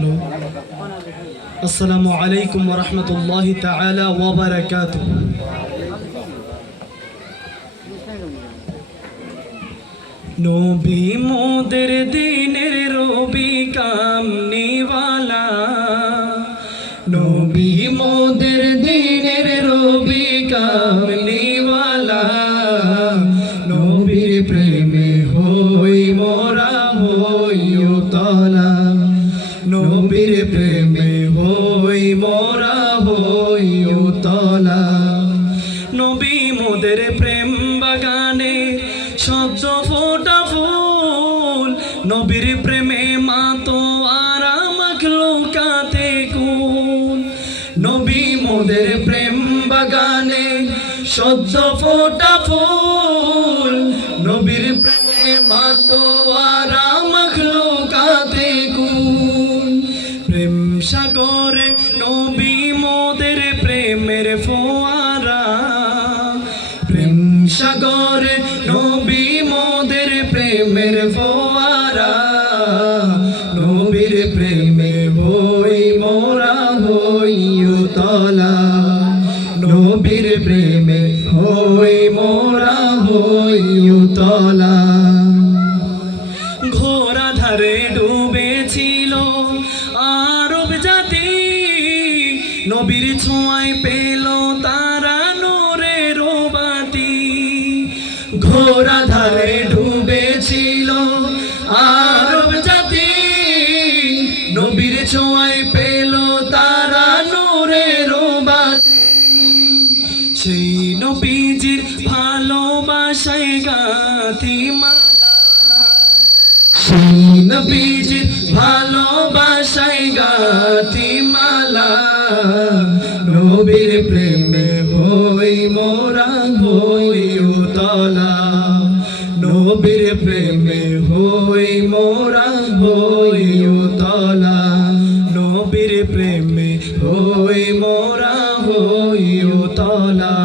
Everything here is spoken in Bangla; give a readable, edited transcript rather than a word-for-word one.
হ্যালো, আসসালামু আলাইকুম ওয়া রাহমাতুল্লাহি তাআলা ওয়া বারাকাতুহু। নবী মোদের দিনের রবি কামনিওয়ালা, নবী মোদের দিনের রবি কামনিওয়ালা, নবীর প্রেমে হই মোরা হই উতলা, নবীর প্রেমে হই মোরা হই উতলা। নবী মোদের প্রেম বাগানে সহ্য ফোটা ফুল, নবীর প্রেমে মাতো আরা মাখলুকাতে কুল। নবী মোদের প্রেম বাগানে সহ্য ফোটা ফুল, নবীর প্রেমে মাতো আরা মাখলুকাতে কুল। প্রেম সাগরে নবী মোদের প্রেমের ফোয়ারা, প্রেম সাগরে নবী মোদের প্রেমের ফোয়ারা, নবীর প্রেমে হই মোরা হই উতলা, নবীর প্রেমে হই মোরা হই উতলা। ঘোরা ধারে ডুবেছিল আরব জাতি, নবীর ছোঁয়ায় পেল তারা নূরের বাতি। ঘোরা ধারে ডুবেছিল আরব জাতি, নবীর ছোঁয়ায় পেল তারা নূরের বাতি। সেই নবীজির ভালোবাসায় গাথি মালা, সেই নবীজির ভালোবাসায় গাথি মালা, নবীর প্রেমে হই মোরা হই উতলা, নবীর প্রেমে হই মোরা হই উতলা, নবীর প্রেমে হই মোরা হই উতলা।